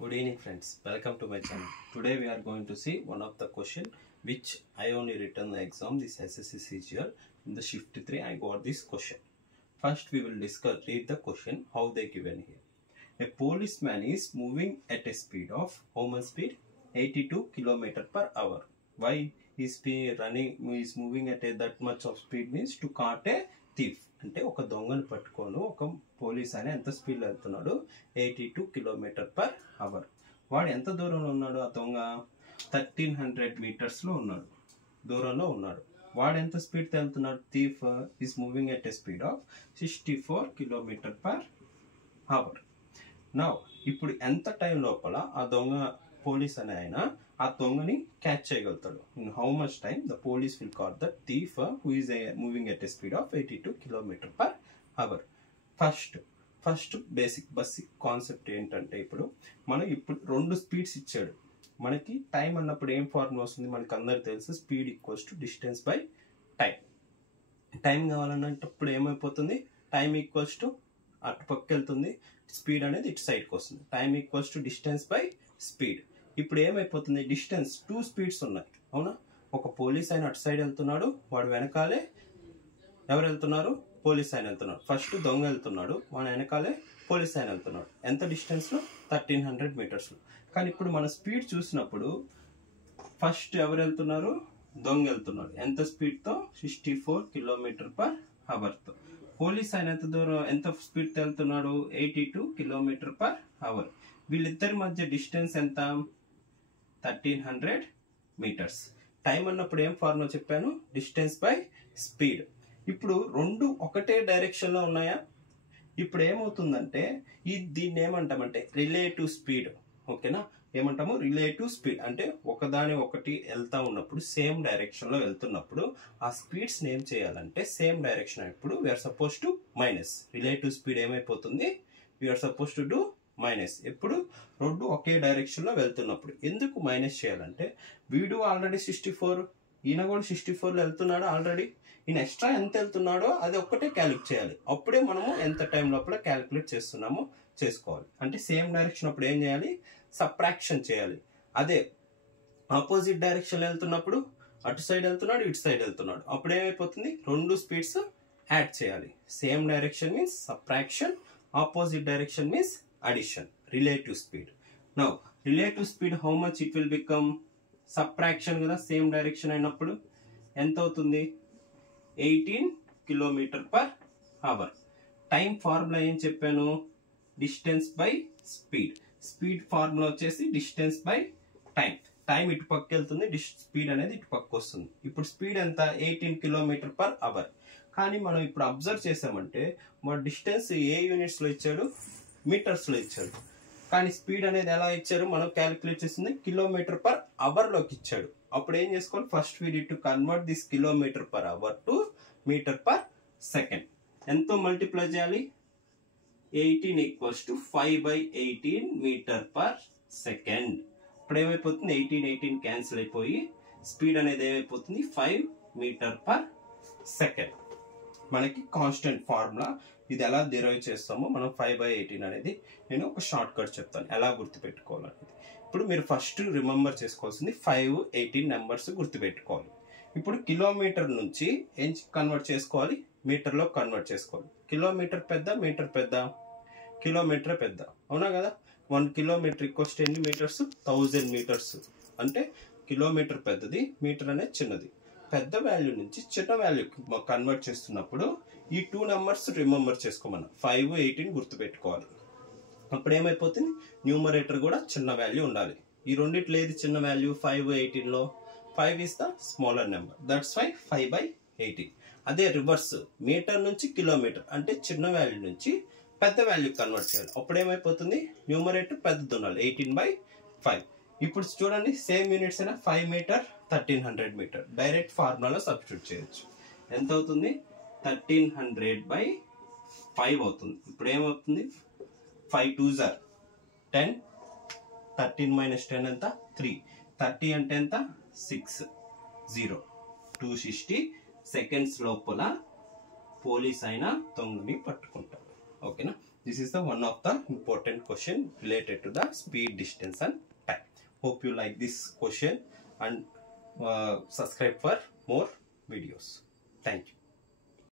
Good evening friends, welcome to my channel. Today we are going to see one of the question which I only written the exam, this SSC CGL. In the shift 3 I got this question. First we will read the question how they given here. A policeman is moving at a speed of how much speed? 82 km per hour. Why is moving at that much of speed means to caught a thief. అంటే ఒక దొంగను పట్టుకొని ఒక police అని ఎంత speed వెళ్తున్నాడు 82 km per hour. వాడు ఎంత దూరంలో ఉన్నాడు? ఆ దొంగ 1300 meters లో ఉన్నాడు, దూరంలో ఉన్నాడు. వాడు ఎంత స్పీడ్ తో వెళ్తున్నాడు? Thief is moving at a speed of 64 km per hour. Now ఇప్పుడు ఎంత టైం లోపల ఆ దొంగ పోలీస్ అనే ఆయన ఆ దొంగని క్యాచ్ చేయగలుగుతాడు? In how much time the police will caught the thief who is moving at a speed of 82 km per hour. First basic concept ఏంటంటే, ఇప్పుడు రెండు స్పీడ్స్ ఇచ్చాడు మనకి. టైం అన్నప్పుడు ఏం ఫార్ములా వస్తుంది మనకి అందరికి తెలుసు, speed equals to distance by time. Time కావాలన్నప్పుడు ఏమైపోతుంది? టైం ఈక్వల్స్ టు అటు పక్క వెళ్తుంది, స్పీడ్ అనేది ఇటు సైడ్కి వస్తుంది. Time equals to distance by speed. ఇప్పుడు ఏమైపోతుంది? డిస్టెన్స్ 2 స్పీడ్స్ ఉన్నాయి, అవునా? ఒక పోలీస్ ఆయన అటు సైడ్ వెళ్తున్నాడు, వాడు వెనకాలే ఎవరు వెళ్తున్నారు? పోలీస్ ఆయన వెళ్తున్నాడు. ఫస్ట్ దొంగ వెళ్తున్నాడు, వాడు వెనకాలే పోలీస్ ఆయన వెళ్తున్నాడు. ఎంత డిస్టెన్స్లో? 1300 meters. కానీ ఇప్పుడు మన స్పీడ్ చూసినప్పుడు ఫస్ట్ ఎవరు వెళ్తున్నారు? దొంగ వెళ్తున్నాడు. ఎంత స్పీడ్తో? 64 km per hour తో. పోలీస్ ఆయన ఎంత స్పీడ్తో వెళ్తున్నాడు? 82 km per hour. వీళ్ళిద్దరి మధ్య డిస్టెన్స్ ఎంత? 1300 meters. టైం అన్నప్పుడు ఏం ఫార్ములా చెప్పాను? Distance by speed. ఇప్పుడు రెండు ఒకటే డైరెక్షన్ లో ఉన్నాయా? ఇప్పుడు ఏమవుతుందంటే దీన్ని ఏమంటామంటే రిలేటివ్ స్పీడ్. ఓకేనా? ఏమంటాము? రిలేటివ్ స్పీడ్ అంటే ఒకదాని ఒకటి వెళ్తా ఉన్నప్పుడు సేమ్ డైరెక్షన్ లో వెళ్తున్నప్పుడు ఆ స్పీడ్స్ ఏం చేయాలంటే సేమ్ డైరెక్షన్ అయినప్పుడు we are suppose to minus. Relative speed ఏమైపోతుంది? We are suppose to do minus. ఎప్పుడు? రెండు ఒకే డైరెక్షన్ లో వెళ్తున్నప్పుడు. ఎందుకు మైనస్ చేయాలంటే వీడు ఆల్రెడీ 64, ఈయన కూడా 64 లో వెళ్తున్నాడు ఆల్రెడీ. ఈయన ఎక్స్ట్రా ఎంత వెళ్తున్నాడో అది ఒక్కటే క్యాలిక్యులేట్ చేయాలి. అప్పుడే మనము ఎంత టైం లోపల క్యాలిక్యులేట్ చేస్తున్నామో చేసుకోవాలి. అంటే సేమ్ డైరెక్షన్ అప్పుడు ఏం చేయాలి? సబ్ట్రాక్షన్ చేయాలి. అదే ఆపోజిట్ డైరెక్షన్ వెళ్తున్నప్పుడు అటు సైడ్ వెళ్తున్నాడు, ఇటు సైడ్ వెళ్తున్నాడు, అప్పుడు ఏమైపోతుంది? రెండు స్పీడ్స్ యాడ్ చేయాలి. Same direction means subtraction, opposite direction means addition. Relative speed. Now relative speed how much it will become? Subtraction కదా, సేమ్ డైరెక్షన్ అయినప్పుడు ఎంత అవుతుంది? 18 km per hour. Time formula ఏం చెప్పాను? Distance by speed. Speed formula వచ్చేసి distance by time. Time ఇటు పక్క వెళ్తుంది, స్పీడ్ అనేది ఇటు పక్క వస్తుంది. ఇప్పుడు స్పీడ్ ఎంత? 18 km per hour. కానీ మనం ఇప్పుడు అబ్జర్వ్ చేసామంటే మన డిస్టెన్స్ ఏ యూనిట్స్ లో ఇచ్చాడు? మీటర్స్ లో ఇచ్చాడు. కానీ స్పీడ్ అనేది ఎలా ఇచ్చారు? మనం క్యాలిక్యులేట్ చేసింది కిలోమీటర్ పర్ అవర్ లోకి ఇచ్చాడు. అప్పుడు ఏం చేసుకోవాలి? First we need to convert this kilometer per hour to meter per second. ఎంతో మల్టిప్లై చేయాలి? 18 equals to 5/18 meter per second. ఇప్పుడు ఏమైపోతుంది? 18 క్యాన్సిల్ అయిపోయి స్పీడ్ అనేది ఏమైపోతుంది? 5 మీటర్ పర్ సెకండ్. మనకి కాన్స్టెంట్ ఫార్ములా. ఇది ఎలా డిరైవ్ చేస్తామో మనం 5/18 అనేది నేను ఒక షార్ట్ కట్ చెప్తాను ఎలా గుర్తుపెట్టుకోవాలనేది. ఇప్పుడు మీరు ఫస్ట్ రిమెంబర్ చేసుకోవాల్సింది 5, 18 నెంబర్స్ గుర్తుపెట్టుకోవాలి. ఇప్పుడు కిలోమీటర్ నుంచి ఏం కన్వర్ట్ చేసుకోవాలి? మీటర్లో కన్వర్ట్ చేసుకోవాలి. కిలోమీటర్ పెద్ద, మీటర్ పెద్ద? కిలోమీటర్ పెద్ద, అవునా కదా? 1 kilometer ఈక్వల్స్ టు ఎన్ని మీటర్స్? 1000 meters. అంటే కిలోమీటర్ పెద్దది, మీటర్ అనేది చిన్నది. పెద్ద వాల్యూ నుంచి చిన్న వాల్యూ కన్వర్ట్ చేస్తున్నప్పుడు ఈ 2 numbers రిమెంబర్ చేసుకోమన్నా. 5, 18 గుర్తుపెట్టుకోవాలి. అప్పుడు ఏమైపోతుంది? న్యూమరేటర్ కూడా చిన్న వాల్యూ ఉండాలి. ఈ రెండిట్లో ఏది చిన్న వాల్యూ? 5, 18 లో 5 is the smaller number. That's why 5/18. అదే రివర్స్, మీటర్ నుంచి కిలోమీటర్ అంటే చిన్న వాల్యూ నుంచి పెద్ద వాల్యూ కన్వర్ట్ చేయాలి. అప్పుడు ఏమైపోతుంది? న్యూమరేటర్ పెద్దది ఉండాలి, 18/5. ఇప్పుడు చూడండి సేమ్ యూనిట్స్ అయినా 5 meter 1300 meter. డైరెక్ట్ ఫార్ములాలో సబ్స్టిట్యూట్ చేయొచ్చు. ఎంత అవుతుంది? 1300/5 అవుతుంది. ఇప్పుడు ఏమవుతుంది? 5 2s are 10. 13 minus 10 ఎంత? 3. 30 అంటే ఎంత? 6 0. 260 seconds లోపల పోలీస్ అయినా దొంగని పట్టుకుంటారు. ఓకేనా? This is the one of the important question related to the speed, distance and time. Hope you like this question and subscribe for more videos. Thank you.